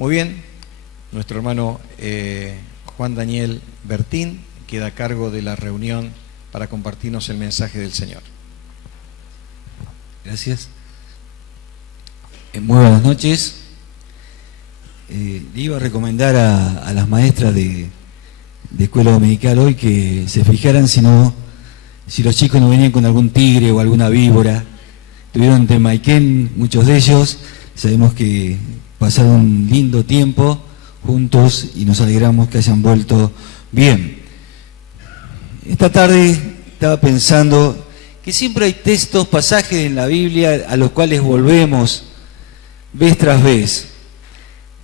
Muy bien, nuestro hermano Juan Daniel Bertín queda a cargo de la reunión para compartirnos el mensaje del Señor. Gracias. Muy buenas noches. Le iba a recomendar a las maestras de escuela dominical hoy que se fijaran si los chicos no venían con algún tigre o alguna víbora. Estuvieron en Temayquén, muchos de ellos. Sabemos que pasaron un lindo tiempo juntos y nos alegramos que hayan vuelto bien. Esta tarde estaba pensando que siempre hay textos, pasajes en la Biblia a los cuales volvemos vez tras vez.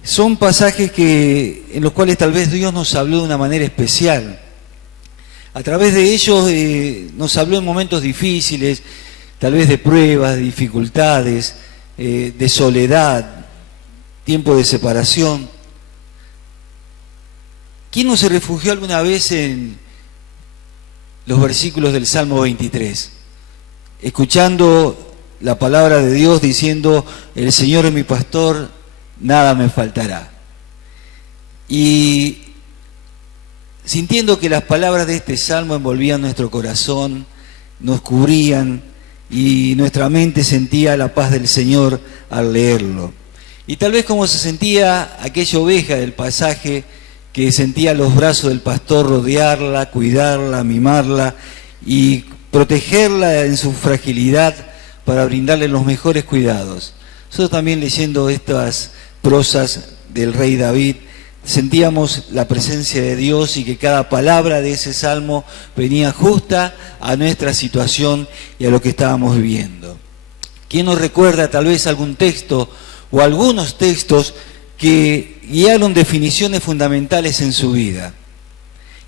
Son pasajes en los cuales tal vez Dios nos habló de una manera especial. A través de ellos nos habló en momentos difíciles, tal vez de pruebas, de dificultades, de soledad, tiempo de separación. ¿Quién no se refugió alguna vez en los versículos del Salmo 23? Escuchando la palabra de Dios diciendo: el Señor es mi pastor, nada me faltará. Y sintiendo que las palabras de este salmo envolvían nuestro corazón, nos cubrían y nuestra mente sentía la paz del Señor al leerlo. Y tal vez como se sentía aquella oveja del pasaje, que sentía los brazos del pastor rodearla, cuidarla, mimarla y protegerla en su fragilidad para brindarle los mejores cuidados. Nosotros también, leyendo estas prosas del rey David, sentíamos la presencia de Dios y que cada palabra de ese salmo venía justa a nuestra situación y a lo que estábamos viviendo. ¿Quién nos recuerda tal vez algún texto o algunos textos que guiaron definiciones fundamentales en su vida?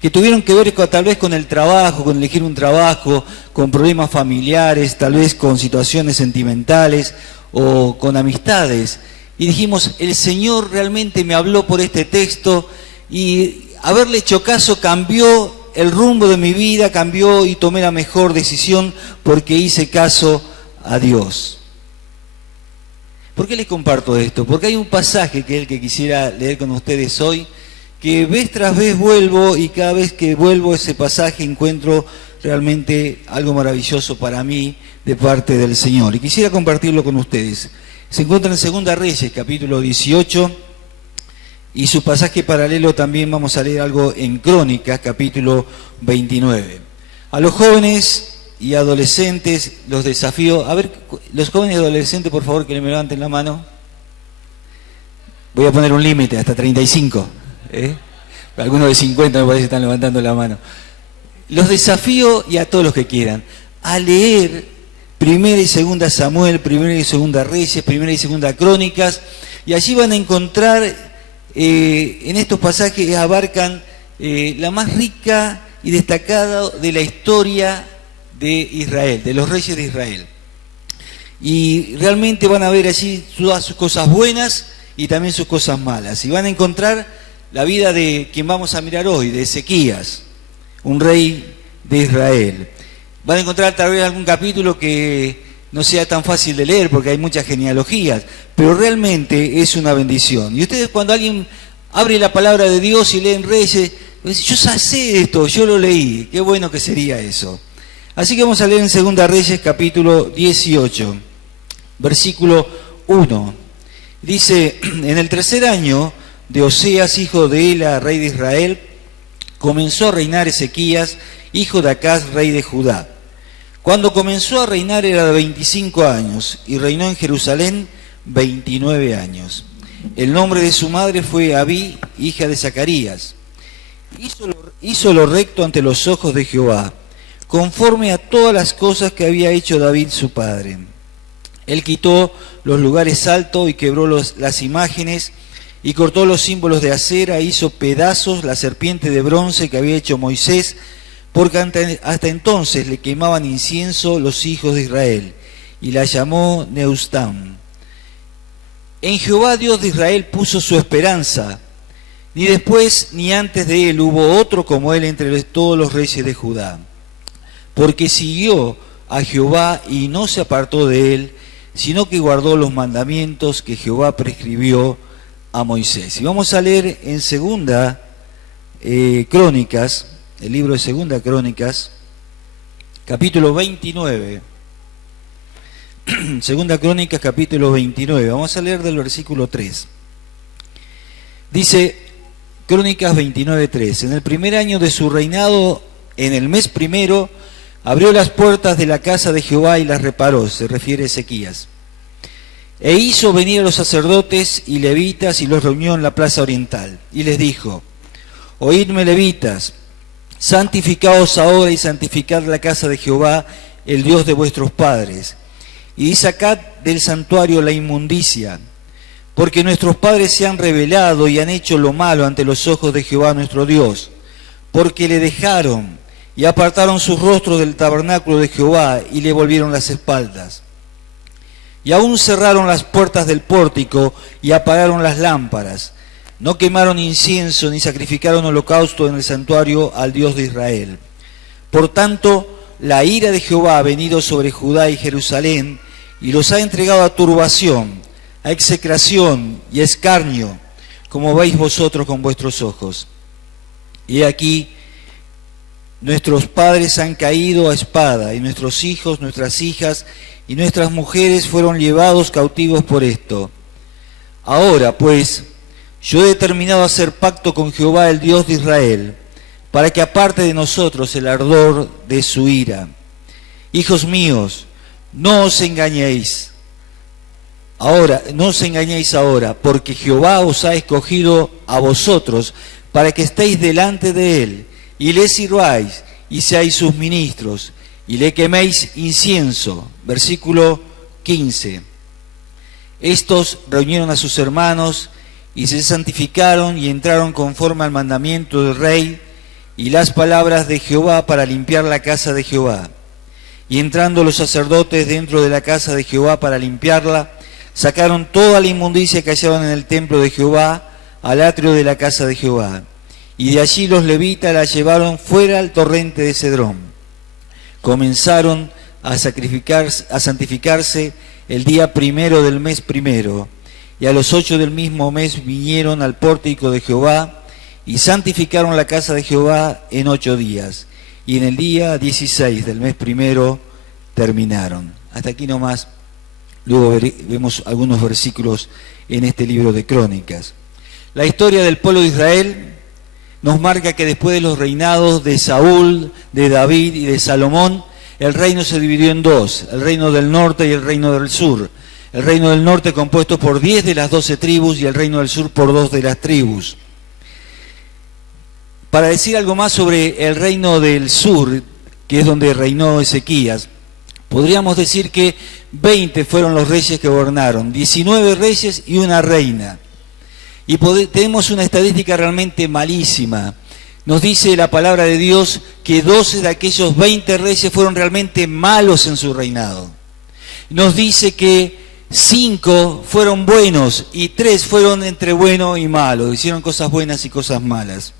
Que tuvieron que ver tal vez con el trabajo, con elegir un trabajo, con problemas familiares, tal vez con situaciones sentimentales o con amistades. Y dijimos: el Señor realmente me habló por este texto, y haberle hecho caso cambió el rumbo de mi vida, cambió y tomé la mejor decisión porque hice caso a Dios. ¿Por qué les comparto esto? Porque hay un pasaje que es el que quisiera leer con ustedes hoy, que vez tras vez vuelvo, y cada vez que vuelvo a ese pasaje encuentro realmente algo maravilloso para mí de parte del Señor. Y quisiera compartirlo con ustedes. Se encuentra en 2 Reyes, capítulo 18, y su pasaje paralelo también vamos a leer algo en Crónicas, capítulo 29. A los jóvenes y adolescentes los desafío. A ver, los jóvenes y adolescentes, por favor, que me levanten la mano. Voy a poner un límite, hasta 35. Algunos de 50 me parece que están levantando la mano. Los desafío, y a todos los que quieran, a leer Primera y Segunda Samuel, Primera y Segunda Reyes, Primera y Segunda Crónicas, y allí van a encontrar, en estos pasajes abarcan la más rica y destacada de la historia de Israel, de los reyes de Israel. Y realmente van a ver allí todas sus cosas buenas y también sus cosas malas. Y van a encontrar la vida de quien vamos a mirar hoy, de Ezequías, un rey de Israel. Van a encontrar tal vez algún capítulo que no sea tan fácil de leer porque hay muchas genealogías, pero realmente es una bendición. Y ustedes, cuando alguien abre la palabra de Dios y leen Reyes, dicen: yo ya sé esto, yo lo leí, qué bueno que sería eso. Así que vamos a leer en 2 Reyes, capítulo 18, versículo 1. Dice: en el 3er año de Oseas, hijo de Ela, rey de Israel, comenzó a reinar Ezequías, hijo de Acaz, rey de Judá. Cuando comenzó a reinar era de 25 años y reinó en Jerusalén 29 años. El nombre de su madre fue Abí, hija de Zacarías. Hizo lo recto ante los ojos de Jehová, conforme a todas las cosas que había hecho David su padre. Él quitó los lugares altos y quebró las imágenes y cortó los símbolos de acera, hizo pedazos la serpiente de bronce que había hecho Moisés, porque hasta entonces le quemaban incienso los hijos de Israel, y la llamó Neustán. En Jehová Dios de Israel puso su esperanza, ni después ni antes de él hubo otro como él entre todos los reyes de Judá, porque siguió a Jehová y no se apartó de él, sino que guardó los mandamientos que Jehová prescribió a Moisés. Y vamos a leer en Segunda Crónicas, el libro de Segunda Crónicas, capítulo 29. Segunda Crónicas, capítulo 29. Vamos a leer del versículo 3. Dice Crónicas 29:3: en el primer año de su reinado, en el mes primero, abrió las puertas de la casa de Jehová y las reparó, se refiere a Ezequías. E hizo venir a los sacerdotes y levitas y los reunió en la plaza oriental. Y les dijo: oídme, levitas, santificaos ahora y santificad la casa de Jehová, el Dios de vuestros padres, y sacad del santuario la inmundicia, porque nuestros padres se han rebelado y han hecho lo malo ante los ojos de Jehová nuestro Dios, porque le dejaron y apartaron sus rostros del tabernáculo de Jehová y le volvieron las espaldas. Y aún cerraron las puertas del pórtico y apagaron las lámparas. No quemaron incienso ni sacrificaron holocausto en el santuario al Dios de Israel. Por tanto, la ira de Jehová ha venido sobre Judá y Jerusalén y los ha entregado a turbación, a execración y a escarnio, como veis vosotros con vuestros ojos. Y aquí nuestros padres han caído a espada, y nuestros hijos, nuestras hijas y nuestras mujeres fueron llevados cautivos por esto. Ahora, pues, yo he determinado hacer pacto con Jehová, el Dios de Israel, para que aparte de nosotros el ardor de su ira. Hijos míos, no os engañéis ahora, porque Jehová os ha escogido a vosotros para que estéis delante de él, y le sirváis, y seáis sus ministros, y le queméis incienso. Versículo 15. Estos reunieron a sus hermanos, y se santificaron, y entraron conforme al mandamiento del rey, y las palabras de Jehová para limpiar la casa de Jehová. Y entrando los sacerdotes dentro de la casa de Jehová para limpiarla, sacaron toda la inmundicia que hallaban en el templo de Jehová, al atrio de la casa de Jehová. Y de allí los levitas la llevaron fuera al torrente de Cedrón. Comenzaron a santificarse el día primero del mes primero, y a los 8 del mismo mes vinieron al pórtico de Jehová, y santificaron la casa de Jehová en 8 días, y en el día 16 del mes primero terminaron. Hasta aquí nomás. Luego vemos algunos versículos en este libro de Crónicas. La historia del pueblo de Israel nos marca que después de los reinados de Saúl, de David y de Salomón, el reino se dividió en dos: el reino del norte y el reino del sur. El reino del norte compuesto por 10 de las 12 tribus y el reino del sur por 2 de las tribus. Para decir algo más sobre el reino del sur, que es donde reinó Ezequías, podríamos decir que 20 fueron los reyes que gobernaron, 19 reyes y una reina. Y tenemos una estadística realmente malísima. Nos dice la palabra de Dios que 12 de aquellos 20 reyes fueron realmente malos en su reinado. Nos dice que 5 fueron buenos y 3 fueron entre bueno y malo, hicieron cosas buenas y cosas malas.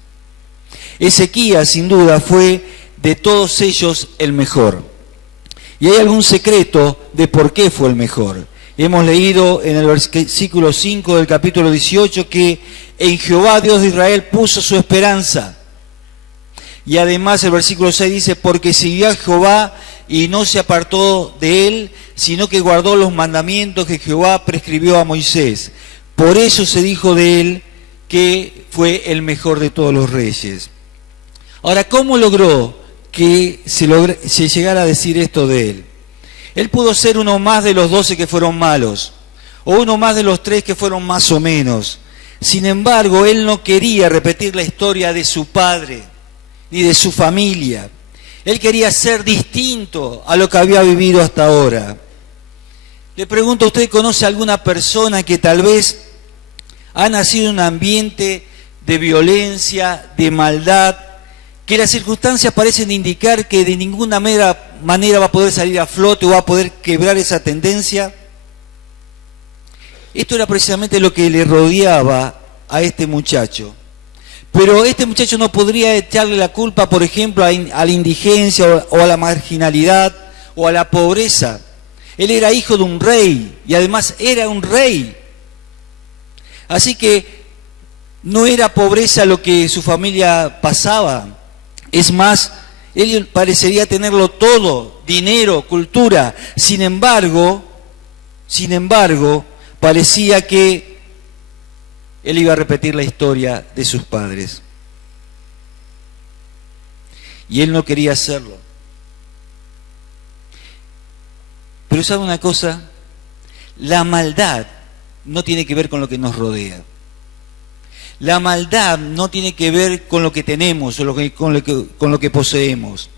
Ezequías, sin duda, fue de todos ellos el mejor. Y hay algún secreto de por qué fue el mejor. Hemos leído en el versículo 5 del capítulo 18 que en Jehová, Dios de Israel, puso su esperanza. Y además el versículo 6 dice: porque siguió a Jehová y no se apartó de él, sino que guardó los mandamientos que Jehová prescribió a Moisés. Por eso se dijo de él que fue el mejor de todos los reyes. Ahora, ¿cómo logró que se llegara a decir esto de él? Él pudo ser uno más de los 12 que fueron malos, o uno más de los 3 que fueron más o menos. Sin embargo, él no quería repetir la historia de su padre, ni de su familia. Él quería ser distinto a lo que había vivido hasta ahora. Le pregunto, ¿usted conoce a alguna persona que tal vez ha nacido en un ambiente de violencia, de maldad, que las circunstancias parecen indicar que de ninguna manera va a poder salir a flote o va a poder quebrar esa tendencia? Esto era precisamente lo que le rodeaba a este muchacho. Pero este muchacho no podría echarle la culpa, por ejemplo, a la indigencia o a la marginalidad o a la pobreza. Él era hijo de un rey y además era un rey. Así que no era pobreza lo que su familia pasaba. Es más, él parecería tenerlo todo, dinero, cultura. Sin embargo, parecía que él iba a repetir la historia de sus padres. Y él no quería hacerlo. Pero ¿sabe una cosa? La maldad no tiene que ver con lo que nos rodea. La maldad no tiene que ver con lo que tenemos o con lo que poseemos,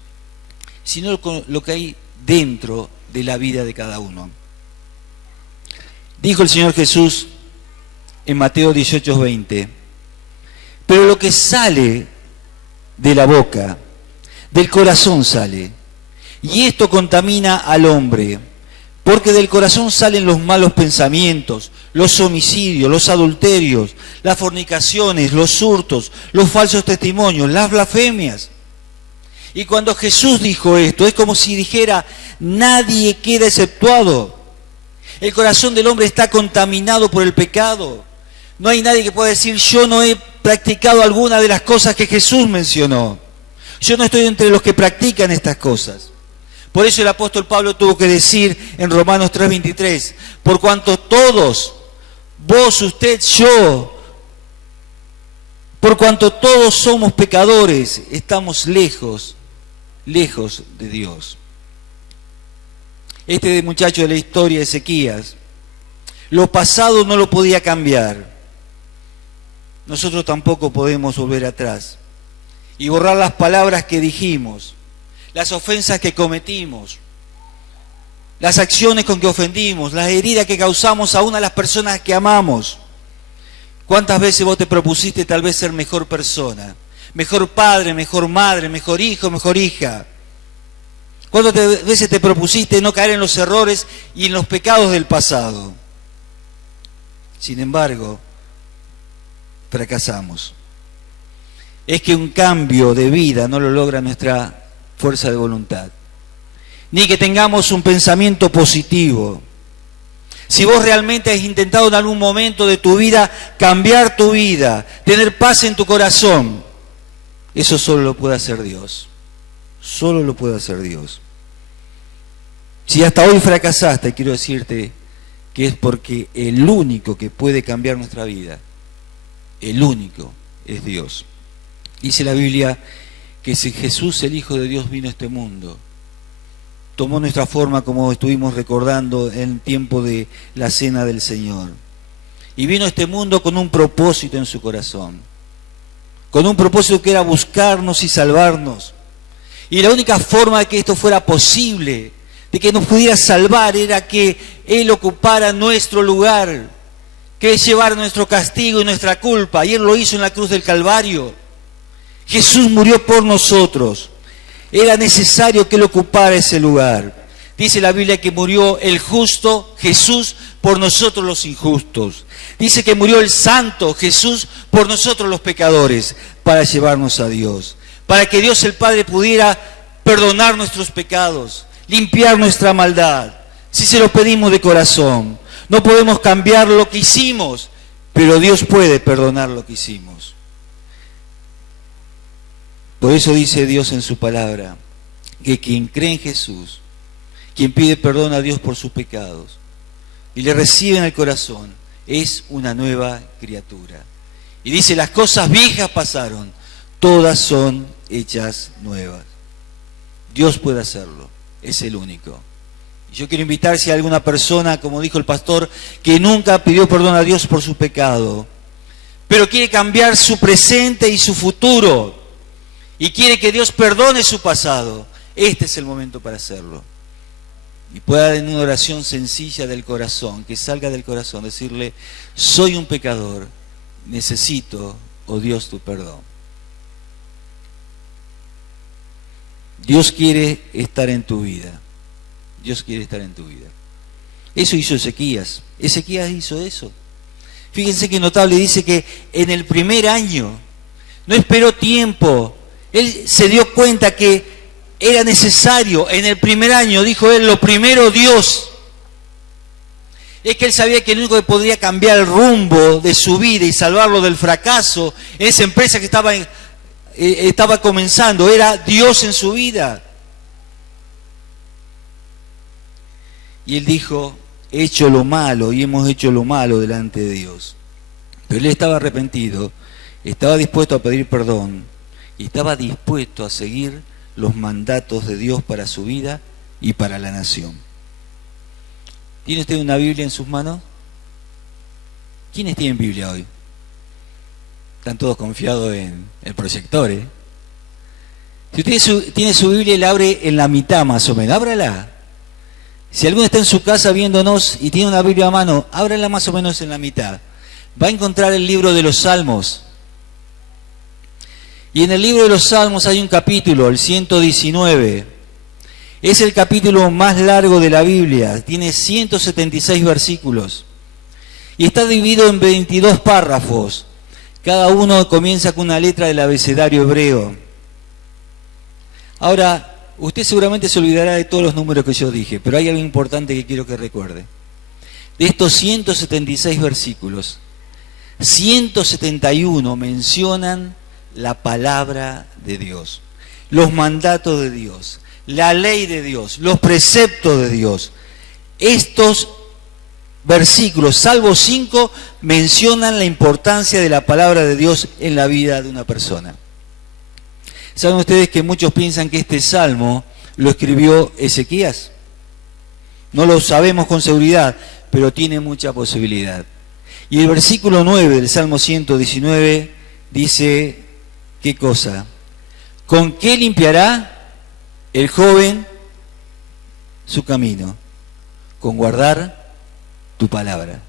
sino con lo que hay dentro de la vida de cada uno. Dijo el Señor Jesús en Mateo 18:20, pero lo que sale de la boca, del corazón sale, y esto contamina al hombre, porque del corazón salen los malos pensamientos, los homicidios, los adulterios, las fornicaciones, los hurtos, los falsos testimonios, las blasfemias. Y cuando Jesús dijo esto, es como si dijera, nadie queda exceptuado. El corazón del hombre está contaminado por el pecado. No hay nadie que pueda decir, yo no he practicado alguna de las cosas que Jesús mencionó. Yo no estoy entre los que practican estas cosas. Por eso el apóstol Pablo tuvo que decir en Romanos 3:23, por cuanto todos, vos, usted, yo, por cuanto todos somos pecadores, estamos lejos de Dios. Este muchacho de la historia, Ezequías, lo pasado no lo podía cambiar. Nosotros tampoco podemos volver atrás y borrar las palabras que dijimos, las ofensas que cometimos, las acciones con que ofendimos, las heridas que causamos a una de las personas que amamos. ¿Cuántas veces vos te propusiste tal vez ser mejor persona? Mejor padre, mejor madre, mejor hijo, mejor hija. ¿Cuántas veces te propusiste no caer en los errores y en los pecados del pasado? Sin embargo, fracasamos. Es que un cambio de vida no lo logra nuestra fuerza de voluntad, ni que tengamos un pensamiento positivo. Si vos realmente has intentado en algún momento de tu vida cambiar tu vida, tener paz en tu corazón, eso solo lo puede hacer Dios. Solo lo puede hacer Dios. Si hasta hoy fracasaste, quiero decirte que es porque el único que puede cambiar nuestra vida, el único, es Dios. Dice la Biblia que si Jesús, el Hijo de Dios, vino a este mundo, tomó nuestra forma, como estuvimos recordando en el tiempo de la cena del Señor, y vino a este mundo con un propósito en su corazón, con un propósito que era buscarnos y salvarnos. Y la única forma de que esto fuera posible, de que nos pudiera salvar, era que Él ocupara nuestro lugar, que Él llevara nuestro castigo y nuestra culpa, y Él lo hizo en la cruz del Calvario. Jesús murió por nosotros. Era necesario que Él ocupara ese lugar. Dice la Biblia que murió el justo, Jesús, por nosotros los injustos. Dice que murió el santo, Jesús, por nosotros los pecadores, para llevarnos a Dios. Para que Dios el Padre pudiera perdonar nuestros pecados, limpiar nuestra maldad, si se lo pedimos de corazón. No podemos cambiar lo que hicimos, pero Dios puede perdonar lo que hicimos. Por eso dice Dios en su palabra, que quien cree en Jesús, quien pide perdón a Dios por sus pecados y le recibe en el corazón, es una nueva criatura. Y dice, las cosas viejas pasaron, todas son hechas nuevas. Dios puede hacerlo, es el único. Yo quiero invitar, si hay alguna persona, como dijo el pastor, que nunca pidió perdón a Dios por su pecado, pero quiere cambiar su presente y su futuro, y quiere que Dios perdone su pasado, este es el momento para hacerlo. Y pueda en una oración sencilla del corazón, que salga del corazón, decirle, soy un pecador, necesito, oh Dios, tu perdón. Dios quiere estar en tu vida. Dios quiere estar en tu vida. Eso hizo Ezequías. Ezequías hizo eso. Fíjense que notable, dice que en el primer año, no esperó tiempo. Él se dio cuenta que era necesario, en el primer año, dijo él, lo primero Dios. Es que él sabía que el único que podría cambiar el rumbo de su vida y salvarlo del fracaso en esa empresa que estaba comenzando era Dios en su vida. Y él dijo, he hecho lo malo y hemos hecho lo malo delante de Dios. Pero él estaba arrepentido, estaba dispuesto a pedir perdón y estaba dispuesto a seguir los mandatos de Dios para su vida y para la nación. ¿Tiene usted una Biblia en sus manos? ¿Quiénes tienen Biblia hoy? Están todos confiados en el proyector, ¿eh? Si usted tiene su Biblia y la abre en la mitad más o menos, ábrala. Si alguno está en su casa viéndonos y tiene una Biblia a mano, ábrala más o menos en la mitad. Va a encontrar el libro de los Salmos. Y en el libro de los Salmos hay un capítulo, el 119. Es el capítulo más largo de la Biblia, tiene 176 versículos. Y está dividido en 22 párrafos. Cada uno comienza con una letra del abecedario hebreo. Ahora, usted seguramente se olvidará de todos los números que yo dije, pero hay algo importante que quiero que recuerde. De estos 176 versículos, 171 mencionan la palabra de Dios, los mandatos de Dios, la ley de Dios, los preceptos de Dios. Estos versículos, salvo 5, mencionan la importancia de la palabra de Dios en la vida de una persona. ¿Saben ustedes que muchos piensan que este salmo lo escribió Ezequías? No lo sabemos con seguridad, pero tiene mucha posibilidad. Y el versículo 9 del Salmo 119 dice, ¿qué cosa? ¿Con qué limpiará el joven su camino? Con guardar tu palabra.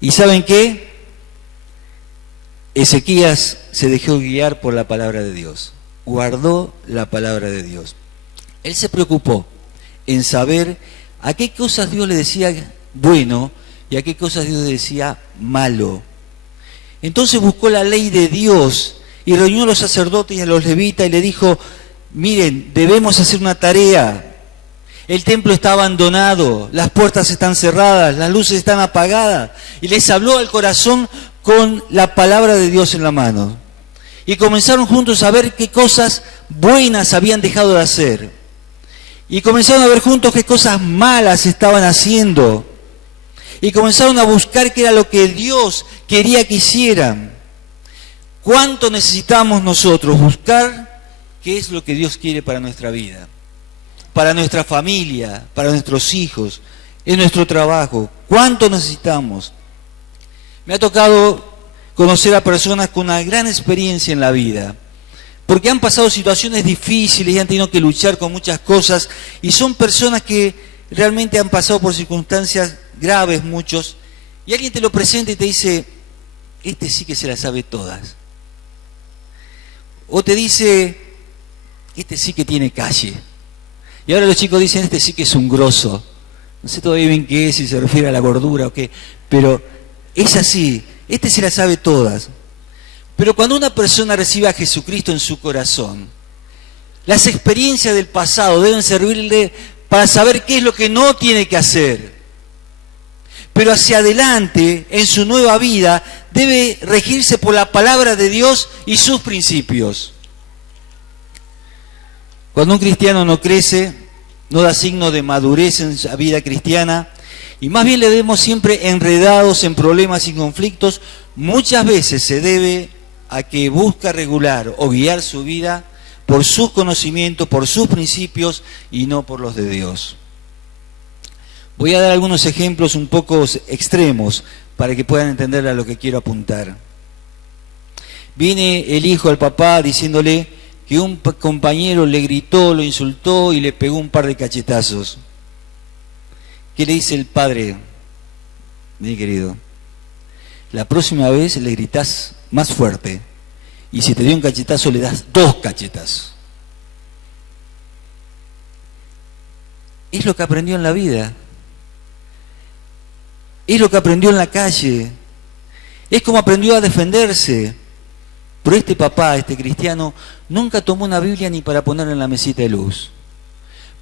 ¿Y saben qué? Ezequías se dejó guiar por la palabra de Dios, guardó la palabra de Dios. Él se preocupó en saber a qué cosas Dios le decía bueno y a qué cosas Dios le decía malo. Entonces buscó la ley de Dios y reunió a los sacerdotes y a los levitas y le dijo, miren, debemos hacer una tarea. El templo está abandonado, las puertas están cerradas, las luces están apagadas. Y les habló al corazón con la palabra de Dios en la mano. Y comenzaron juntos a ver qué cosas buenas habían dejado de hacer. Y comenzaron a ver juntos qué cosas malas estaban haciendo. Y comenzaron a buscar qué era lo que Dios quería que hicieran. ¿Cuánto necesitamos nosotros buscar qué es lo que Dios quiere para nuestra vida? Para nuestra familia, para nuestros hijos, en nuestro trabajo. ¿Cuánto necesitamos? Me ha tocado conocer a personas con una gran experiencia en la vida, porque han pasado situaciones difíciles y han tenido que luchar con muchas cosas, y son personas que realmente han pasado por circunstancias graves, muchos, y alguien te lo presenta y te dice, este sí que se las sabe todas. O te dice, este sí que tiene calle. Y ahora los chicos dicen, este sí que es un grosso. No sé todavía bien qué es, si se refiere a la gordura o qué, pero es así, este se las sabe todas. Pero cuando una persona recibe a Jesucristo en su corazón, las experiencias del pasado deben servirle para saber qué es lo que no tiene que hacer. Pero hacia adelante, en su nueva vida, debe regirse por la palabra de Dios y sus principios. Cuando un cristiano no crece, no da signo de madurez en su vida cristiana, y más bien le vemos siempre enredados en problemas y conflictos, muchas veces se debe a que busca regular o guiar su vida por sus conocimientos, por sus principios y no por los de Dios. Voy a dar algunos ejemplos un poco extremos para que puedan entender a lo que quiero apuntar. Viene el hijo al papá diciéndole que un compañero le gritó, lo insultó y le pegó un par de cachetazos. ¿Qué le dice el padre? Mi querido, la próxima vez le gritás más fuerte y si te dio un cachetazo le das 2 cachetazos. Es lo que aprendió en la vida. Es lo que aprendió en la calle. Es como aprendió a defenderse. Pero este papá, este cristiano, nunca tomó una Biblia ni para ponerla en la mesita de luz.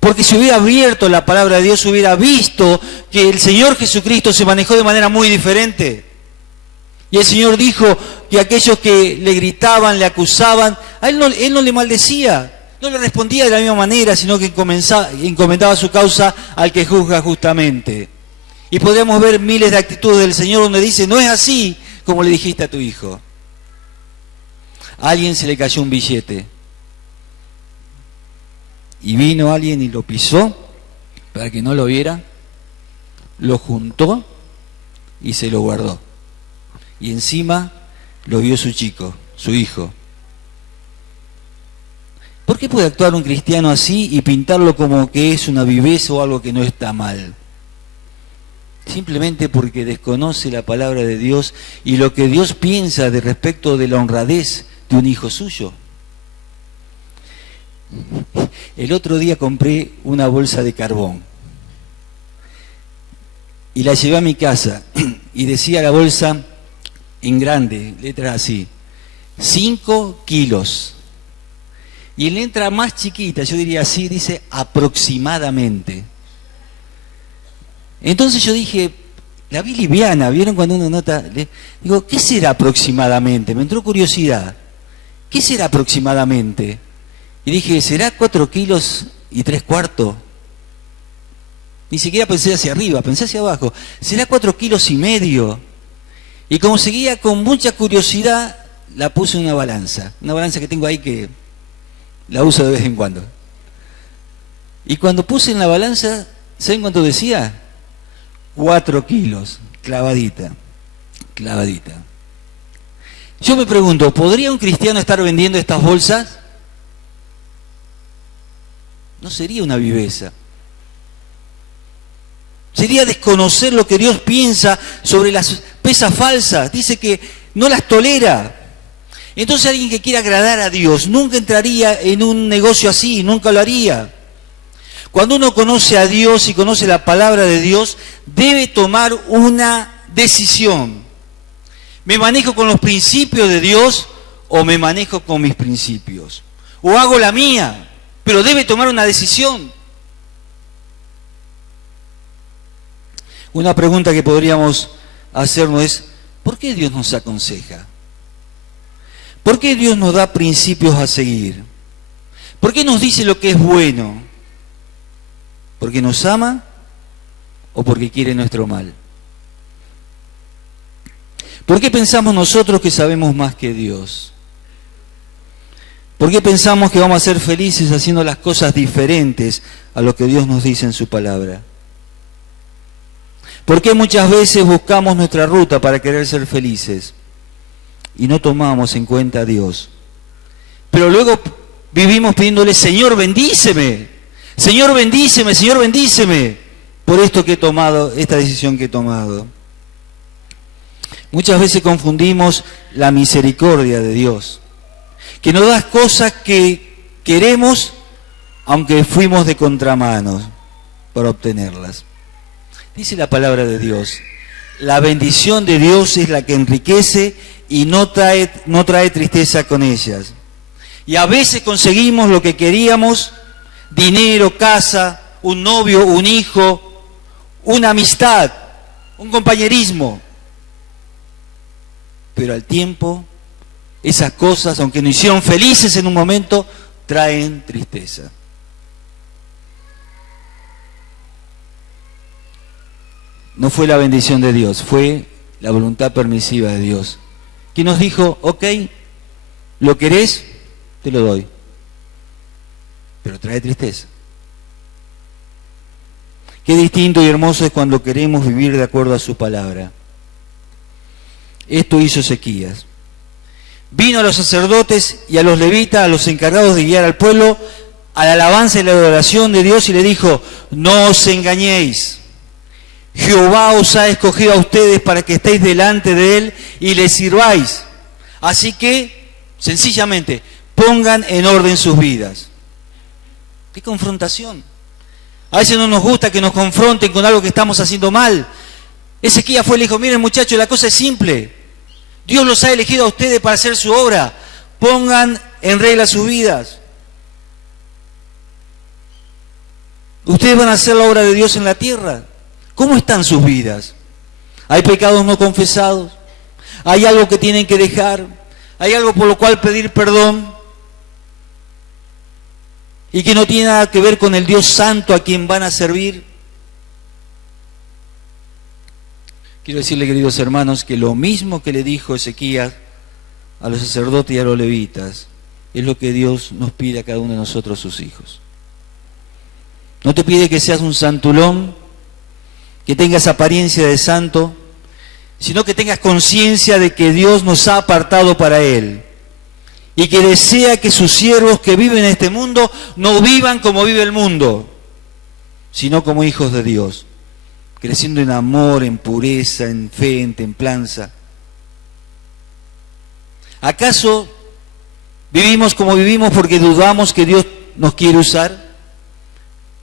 Porque si hubiera abierto la palabra de Dios, hubiera visto que el Señor Jesucristo se manejó de manera muy diferente. Y el Señor dijo que aquellos que le gritaban, le acusaban, a Él no le maldecía, no le respondía de la misma manera, sino que encomendaba su causa al que juzga justamente. Y podríamos ver miles de actitudes del Señor donde dice, no es así como le dijiste a tu hijo. A alguien se le cayó un billete. Y vino alguien y lo pisó para que no lo viera, lo juntó y se lo guardó. Y encima lo vio su chico, su hijo. ¿Por qué puede actuar un cristiano así y pintarlo como que es una viveza o algo que no está mal? Simplemente porque desconoce la palabra de Dios y lo que Dios piensa de respecto de la honradez de un hijo suyo. El otro día compré una bolsa de carbón y la llevé a mi casa y decía la bolsa en grande, letras así, 5 kilos. Y en letra más chiquita, yo diría así, dice aproximadamente. Entonces yo dije, la vi liviana, ¿vieron cuando uno nota? Digo, ¿qué será aproximadamente? Me entró curiosidad. ¿Qué será aproximadamente? Y dije, ¿será 4 kilos y 3/4? Ni siquiera pensé hacia arriba, pensé hacia abajo. ¿Será 4 kilos y medio? Y como seguía con mucha curiosidad, la puse en una balanza que tengo ahí que la uso de vez en cuando. Y cuando puse en la balanza, ¿saben cuánto decía? 4 kilos, clavadita. Yo me pregunto, ¿podría un cristiano estar vendiendo estas bolsas? No sería una viveza. Sería desconocer lo que Dios piensa sobre las pesas falsas. Dice que no las tolera. Entonces alguien que quiera agradar a Dios nunca entraría en un negocio así, nunca lo haría. Cuando uno conoce a Dios y conoce la palabra de Dios, debe tomar una decisión. ¿Me manejo con los principios de Dios o me manejo con mis principios? ¿O hago la mía? Pero debe tomar una decisión. Una pregunta que podríamos hacernos es, ¿por qué Dios nos aconseja? ¿Por qué Dios nos da principios a seguir? ¿Por qué nos dice lo que es bueno? ¿Porque nos ama o porque quiere nuestro mal? ¿Por qué pensamos nosotros que sabemos más que Dios? ¿Por qué pensamos que vamos a ser felices haciendo las cosas diferentes a lo que Dios nos dice en su palabra? ¿Por qué muchas veces buscamos nuestra ruta para querer ser felices y no tomamos en cuenta a Dios? Pero luego vivimos pidiéndole, Señor, bendíceme, Señor, bendíceme, Señor, bendíceme, por esto que he tomado, esta decisión que he tomado. Muchas veces confundimos la misericordia de Dios, que nos da cosas que queremos, aunque fuimos de contramanos para obtenerlas. Dice la palabra de Dios, la bendición de Dios es la que enriquece y no trae tristeza con ellas. Y a veces conseguimos lo que queríamos, dinero, casa, un novio, un hijo, una amistad, un compañerismo. Pero al tiempo, esas cosas, aunque nos hicieron felices en un momento, traen tristeza. No fue la bendición de Dios, fue la voluntad permisiva de Dios, que nos dijo, ok, ¿lo querés? Te lo doy. Pero trae tristeza. Qué distinto y hermoso es cuando queremos vivir de acuerdo a su palabra. Esto hizo Ezequías. Vino a los sacerdotes y a los levitas, a los encargados de guiar al pueblo, a la alabanza y la adoración de Dios y le dijo, no os engañéis. Jehová os ha escogido a ustedes para que estéis delante de Él y le sirváis. Así que, sencillamente, pongan en orden sus vidas. ¡Qué confrontación! A veces no nos gusta que nos confronten con algo que estamos haciendo mal. Ezequías fue y le dijo, miren muchachos, la cosa es simple. Dios los ha elegido a ustedes para hacer su obra. Pongan en regla sus vidas. Ustedes van a hacer la obra de Dios en la tierra. ¿Cómo están sus vidas? ¿Hay pecados no confesados? ¿Hay algo que tienen que dejar? ¿Hay algo por lo cual pedir perdón? Y que no tiene nada que ver con el Dios Santo a quien van a servir. Quiero decirle, queridos hermanos, que lo mismo que le dijo Ezequías a los sacerdotes y a los levitas, es lo que Dios nos pide a cada uno de nosotros, sus hijos. No te pide que seas un santulón, que tengas apariencia de santo, sino que tengas conciencia de que Dios nos ha apartado para Él y que desea que sus siervos que viven en este mundo no vivan como vive el mundo, sino como hijos de Dios, creciendo en amor, en pureza, en fe, en templanza. ¿Acaso vivimos como vivimos porque dudamos que Dios nos quiere usar?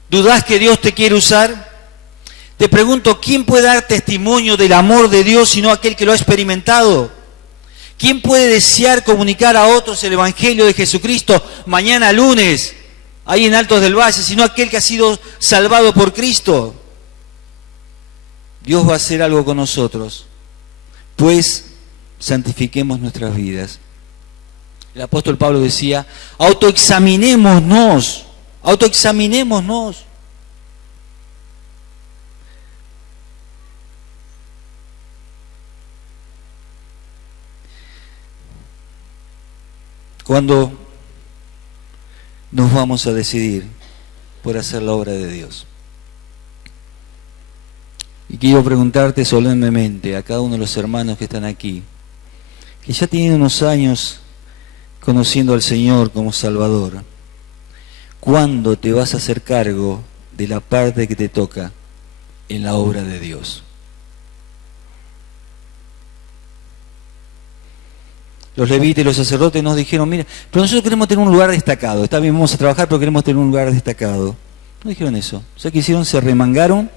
¿Dudás que Dios te quiere usar? Te pregunto, ¿quién puede dar testimonio del amor de Dios sino aquel que lo ha experimentado? ¿Quién puede desear comunicar a otros el Evangelio de Jesucristo mañana lunes, ahí en Altos del Valle, sino aquel que ha sido salvado por Cristo? Dios va a hacer algo con nosotros, pues santifiquemos nuestras vidas. El apóstol Pablo decía, autoexaminémonos. ¿Cuándo nos vamos a decidir por hacer la obra de Dios? Y quiero preguntarte solemnemente a cada uno de los hermanos que están aquí, que ya tienen unos años conociendo al Señor como Salvador, ¿cuándo te vas a hacer cargo de la parte que te toca en la obra de Dios? Los levitas y los sacerdotes nos dijeron, mira, pero nosotros queremos tener un lugar destacado. Está bien, vamos a trabajar, pero queremos tener un lugar destacado. No dijeron eso. O sea, ¿qué hicieron? Se remangaron.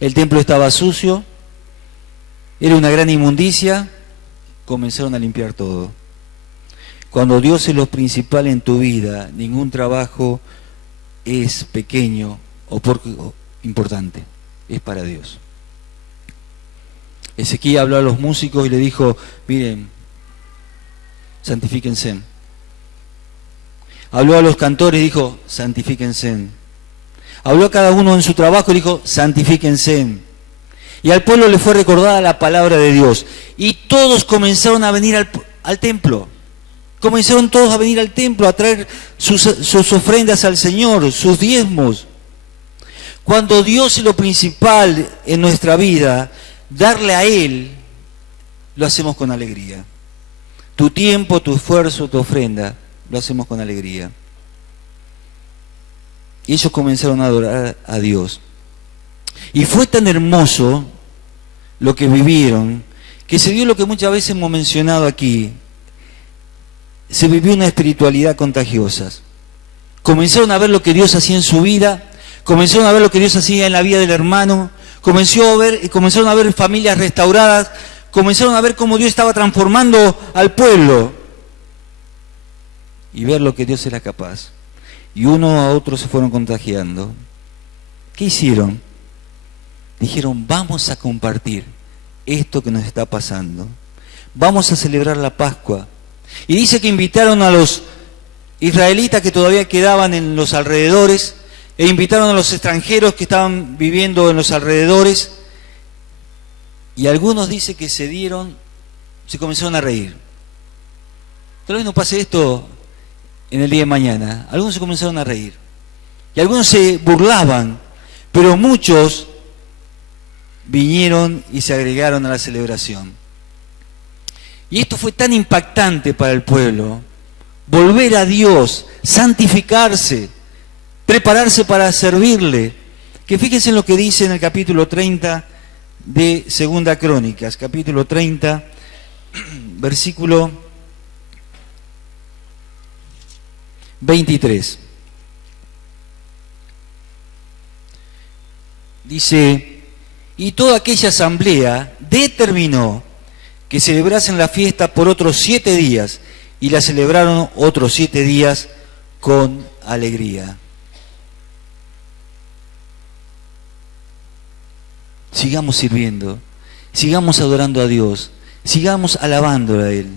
El templo estaba sucio. Era una gran inmundicia. Comenzaron a limpiar todo. Cuando Dios es lo principal en tu vida, ningún trabajo es pequeño o importante. Es para Dios. Ezequiel habló a los músicos y le dijo, miren, santifíquense. Habló a los cantores y dijo, santifíquense. Habló a cada uno en su trabajo y dijo, santifíquense. Y al pueblo le fue recordada la palabra de Dios. Y todos comenzaron a venir al templo. Comenzaron todos a venir al templo a traer sus ofrendas al Señor, sus diezmos. Cuando Dios es lo principal en nuestra vida, darle a Él, lo hacemos con alegría. Tu tiempo, tu esfuerzo, tu ofrenda, lo hacemos con alegría. Y ellos comenzaron a adorar a Dios. Y fue tan hermoso lo que vivieron, que se dio lo que muchas veces hemos mencionado aquí. Se vivió una espiritualidad contagiosa. Comenzaron a ver lo que Dios hacía en su vida, comenzaron a ver lo que Dios hacía en la vida del hermano, comenzaron a ver familias restauradas, comenzaron a ver cómo Dios estaba transformando al pueblo y ver lo que Dios era capaz. Y uno a otro se fueron contagiando. ¿Qué hicieron? Dijeron, vamos a compartir esto que nos está pasando. Vamos a celebrar la Pascua. Y dice que invitaron a los israelitas que todavía quedaban en los alrededores, e invitaron a los extranjeros que estaban viviendo en los alrededores, y algunos dice que se comenzaron a reír. Tal vez no pase esto en el día de mañana. Algunos se comenzaron a reír, y algunos se burlaban, pero muchos vinieron y se agregaron a la celebración. Y esto fue tan impactante para el pueblo. Volver a Dios, santificarse, prepararse para servirle. Que fíjense en lo que dice en el capítulo 30 de Segunda Crónicas, capítulo 30, versículo 23. Dice, y toda aquella asamblea determinó que celebrasen la fiesta por otros 7 días, y la celebraron otros 7 días con alegría. sigamos sirviendo, sigamos adorando a Dios, sigamos alabándole a Él.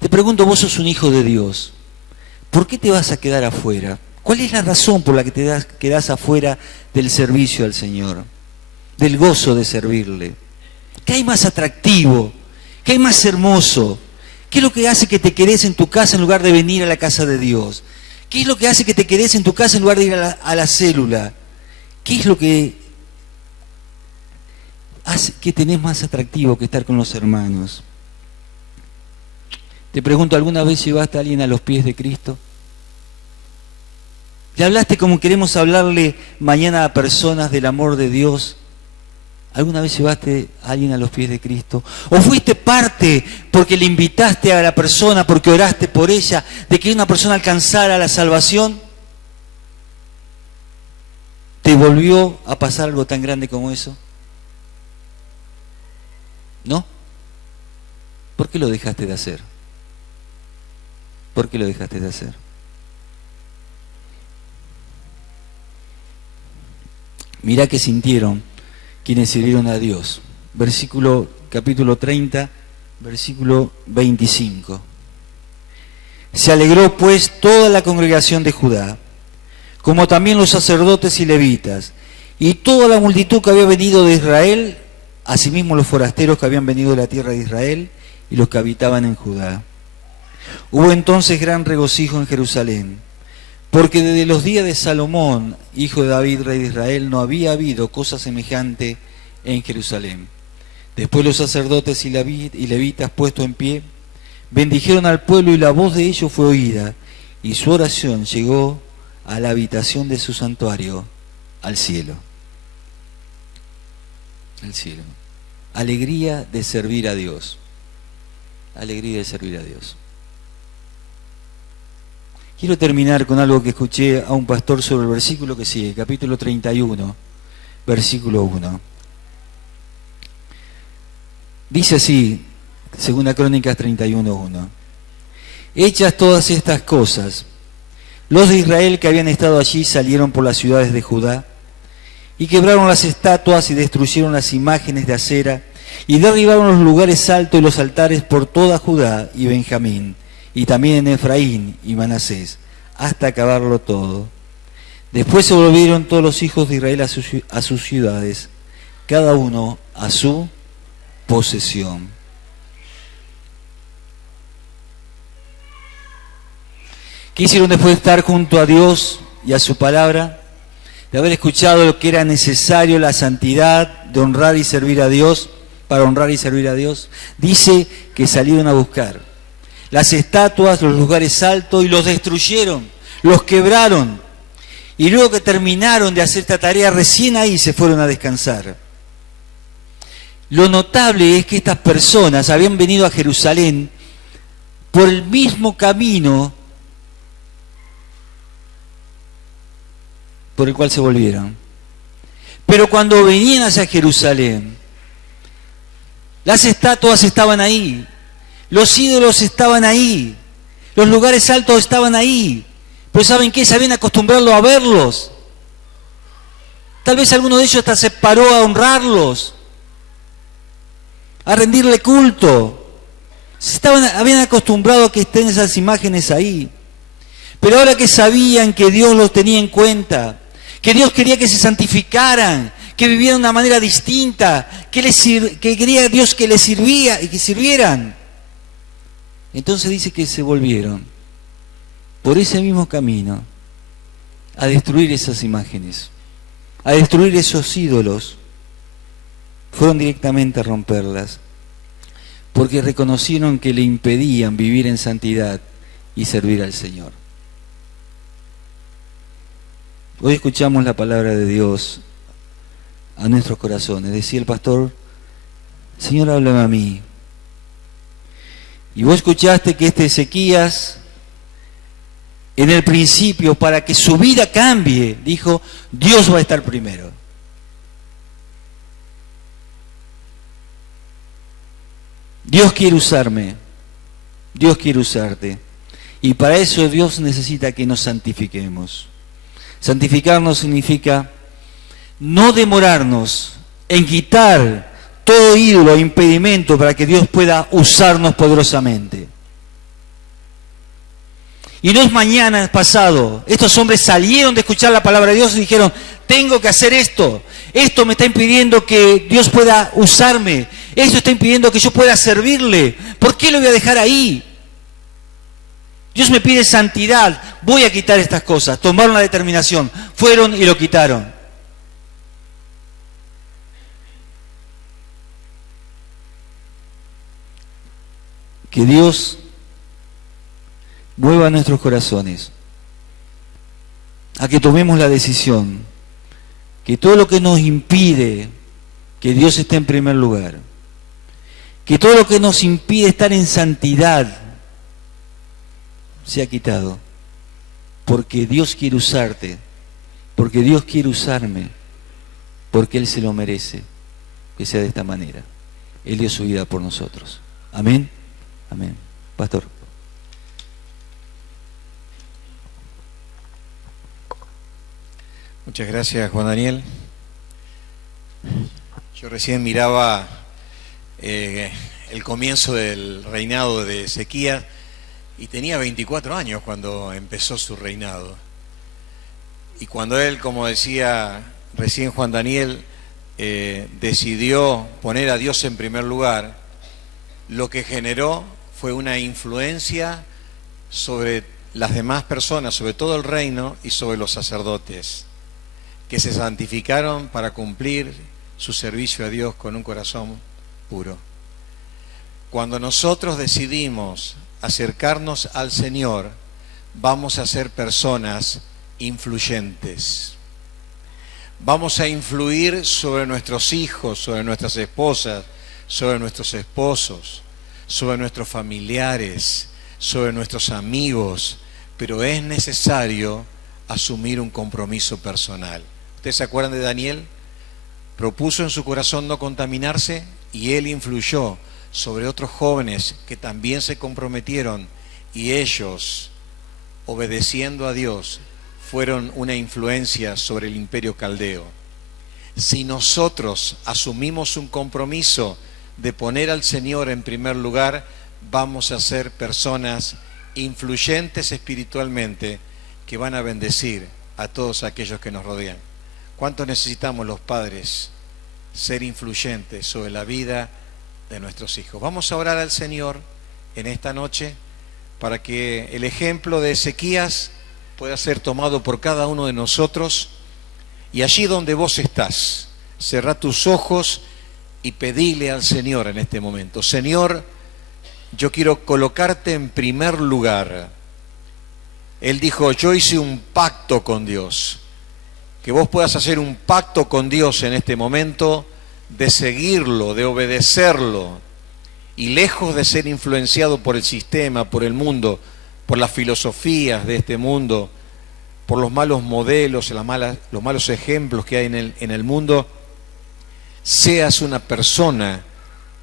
Te pregunto, vos sos un hijo de Dios, ¿por qué te vas a quedar afuera? ¿Cuál es la razón por la que te quedás afuera del servicio al Señor, del gozo de servirle? ¿Qué hay más atractivo? ¿Qué hay más hermoso? ¿Qué es lo que hace que te quedes en tu casa en lugar de venir a la casa de Dios? ¿Qué es lo que hace que te quedes en tu casa en lugar de ir a la célula? ¿Qué es lo que hace que tenés más atractivo que estar con los hermanos? Te pregunto, ¿alguna vez llevaste a alguien a los pies de Cristo? ¿Le hablaste como queremos hablarle mañana a personas del amor de Dios? ¿Alguna vez llevaste a alguien a los pies de Cristo? ¿O fuiste parte porque le invitaste a la persona, porque oraste por ella, de que una persona alcanzara la salvación? ¿Te volvió a pasar algo tan grande como eso? ¿No? ¿Por qué lo dejaste de hacer? ¿Por qué lo dejaste de hacer? Mirá qué sintieron quienes sirvieron a Dios. Capítulo 30, versículo 25. Se alegró pues toda la congregación de Judá, como también los sacerdotes y levitas, y toda la multitud que había venido de Israel, asimismo los forasteros que habían venido de la tierra de Israel, y los que habitaban en Judá. Hubo entonces gran regocijo en Jerusalén, porque desde los días de Salomón, hijo de David, rey de Israel, no había habido cosa semejante en Jerusalén. Después los sacerdotes y levitas, puestos en pie, bendijeron al pueblo, y la voz de ellos fue oída, y su oración llegó a la habitación de su santuario, al cielo. Al cielo. Alegría de servir a Dios. Alegría de servir a Dios. Quiero terminar con algo que escuché a un pastor sobre el versículo que sigue, capítulo 31, versículo 1. Dice así, Segunda Crónicas 31:1. Hechas todas estas cosas, los de Israel que habían estado allí salieron por las ciudades de Judá y quebraron las estatuas y destruyeron las imágenes de acera y derribaron los lugares altos y los altares por toda Judá y Benjamín, y también en Efraín y Manasés, hasta acabarlo todo. Después se volvieron todos los hijos de Israel a sus ciudades, cada uno a su posesión. ¿Qué hicieron después de estar junto a Dios y a su palabra? De haber escuchado lo que era necesario, la santidad, de honrar y servir a Dios, para honrar y servir a Dios. Dice que salieron a buscar las estatuas, los lugares altos, y los destruyeron, los quebraron. Y luego que terminaron de hacer esta tarea, recién ahí se fueron a descansar. Lo notable es que estas personas habían venido a Jerusalén por el mismo camino por el cual se volvieron. Pero cuando venían hacia Jerusalén, las estatuas estaban ahí, los ídolos estaban ahí, los lugares altos estaban ahí. Pero ¿saben qué? Se habían acostumbrado a verlos. Tal vez alguno de ellos hasta se paró a honrarlos, a rendirle culto. Habían acostumbrado a que estén esas imágenes ahí. Pero ahora que sabían que Dios los tenía en cuenta, que Dios quería que se santificaran, que vivieran de una manera distinta, que quería Dios que les sirvía y que sirvieran, entonces dice que se volvieron por ese mismo camino a destruir esas imágenes, a destruir esos ídolos. Fueron directamente a romperlas, porque reconocieron que le impedían vivir en santidad y servir al Señor. Hoy escuchamos la palabra de Dios a nuestros corazones. Decía el pastor: Señor, háblame a mí. Y vos escuchaste que este Ezequías, en el principio, para que su vida cambie, dijo: Dios va a estar primero. Dios quiere usarme, Dios quiere usarte. Y para eso Dios necesita que nos santifiquemos. Santificarnos significa no demorarnos en quitar todo ídolo e impedimento para que Dios pueda usarnos poderosamente. Y no es mañana, es pasado. Estos hombres salieron de escuchar la palabra de Dios y dijeron, tengo que hacer esto. Esto me está impidiendo que Dios pueda usarme. Esto está impidiendo que yo pueda servirle. ¿Por qué lo voy a dejar ahí? Dios me pide santidad. Voy a quitar estas cosas. Tomaron la determinación. Fueron y lo quitaron. Que Dios mueva nuestros corazones a que tomemos la decisión que todo lo que nos impide que Dios esté en primer lugar, que todo lo que nos impide estar en santidad sea quitado, porque Dios quiere usarte, porque Dios quiere usarme, porque Él se lo merece que sea de esta manera. Él dio su vida por nosotros. Amén. Amén. Pastor. Muchas gracias, Juan Daniel. Yo recién miraba el comienzo del reinado de Ezequías y tenía 24 años cuando empezó su reinado. Y cuando él, como decía recién Juan Daniel, decidió poner a Dios en primer lugar, lo que generó fue una influencia sobre las demás personas, sobre todo el reino y sobre los sacerdotes, que se santificaron para cumplir su servicio a Dios con un corazón puro. Cuando nosotros decidimos acercarnos al Señor, vamos a ser personas influyentes. Vamos a influir sobre nuestros hijos, sobre nuestras esposas, sobre nuestros esposos, sobre nuestros familiares, sobre nuestros amigos, pero es necesario asumir un compromiso personal. ¿Ustedes se acuerdan de Daniel? Propuso en su corazón no contaminarse y él influyó sobre otros jóvenes que también se comprometieron y ellos, obedeciendo a Dios, fueron una influencia sobre el imperio caldeo. Si nosotros asumimos un compromiso de poner al Señor en primer lugar, vamos a ser personas influyentes espiritualmente que van a bendecir a todos aquellos que nos rodean. ¿Cuánto necesitamos los padres ser influyentes sobre la vida de nuestros hijos? Vamos a orar al Señor en esta noche para que el ejemplo de Ezequías pueda ser tomado por cada uno de nosotros. Y allí donde vos estás, cerrá tus ojos y pedile al Señor en este momento: Señor, yo quiero colocarte en primer lugar. Él dijo, yo hice un pacto con Dios. Que vos puedas hacer un pacto con Dios en este momento, de seguirlo, de obedecerlo, y lejos de ser influenciado por el sistema, por el mundo, por las filosofías de este mundo, por los malos modelos, los malos ejemplos que hay en el mundo, seas una persona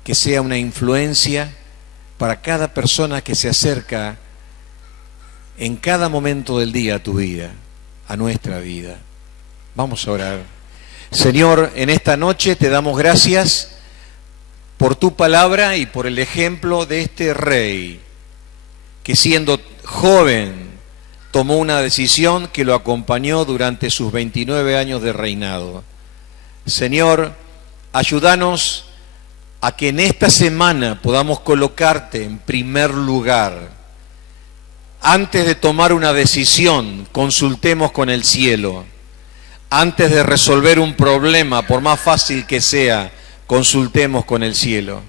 que sea una influencia para cada persona que se acerca en cada momento del día a tu vida, a nuestra vida. Vamos a orar. Señor, en esta noche te damos gracias por tu palabra y por el ejemplo de este rey, que siendo joven tomó una decisión que lo acompañó durante sus 29 años de reinado. Señor, ayúdanos a que en esta semana podamos colocarte en primer lugar. Antes de tomar una decisión, consultemos con el cielo. Antes de resolver un problema, por más fácil que sea, consultemos con el cielo.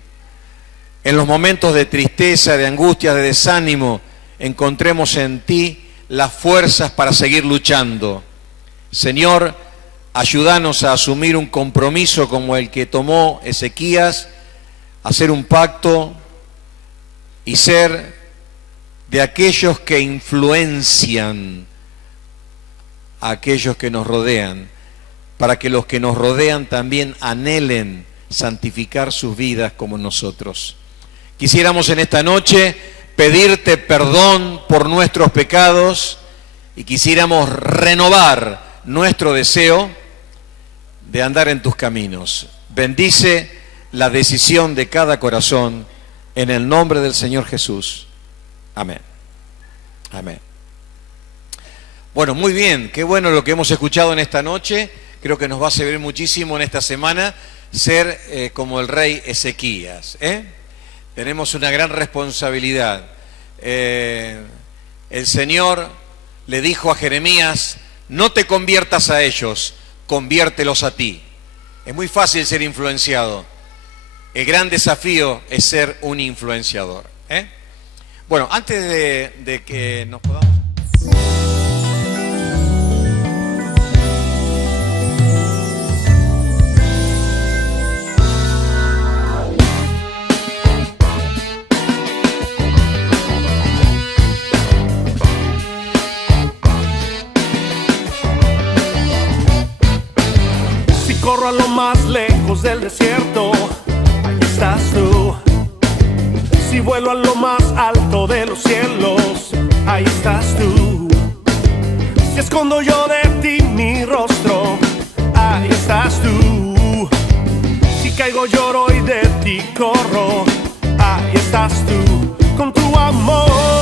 En los momentos de tristeza, de angustia, de desánimo, encontremos en ti las fuerzas para seguir luchando. Señor, ayúdanos a asumir un compromiso como el que tomó Ezequías, hacer un pacto y ser de aquellos que influencian a aquellos que nos rodean, para que los que nos rodean también anhelen santificar sus vidas como nosotros. Quisiéramos en esta noche pedirte perdón por nuestros pecados y quisiéramos renovar nuestro deseo de andar en tus caminos. Bendice la decisión de cada corazón en el nombre del Señor Jesús. Amén. Amén. Bueno, muy bien, qué bueno lo que hemos escuchado en esta noche. Creo que nos va a servir muchísimo en esta semana ser como el rey Ezequías. Tenemos una gran responsabilidad. El Señor le dijo a Jeremías: no te conviertas a ellos, conviértelos a ti. Es muy fácil ser influenciado. El gran desafío es ser un influenciador. Bueno, antes de que nos podamos... Si corro a lo más lejos del desierto, ahí estás tú. Si vuelo a lo más alto de los cielos, ahí estás tú. Si escondo yo de ti mi rostro, ahí estás tú. Si caigo lloro y de ti corro, ahí estás tú con tu amor.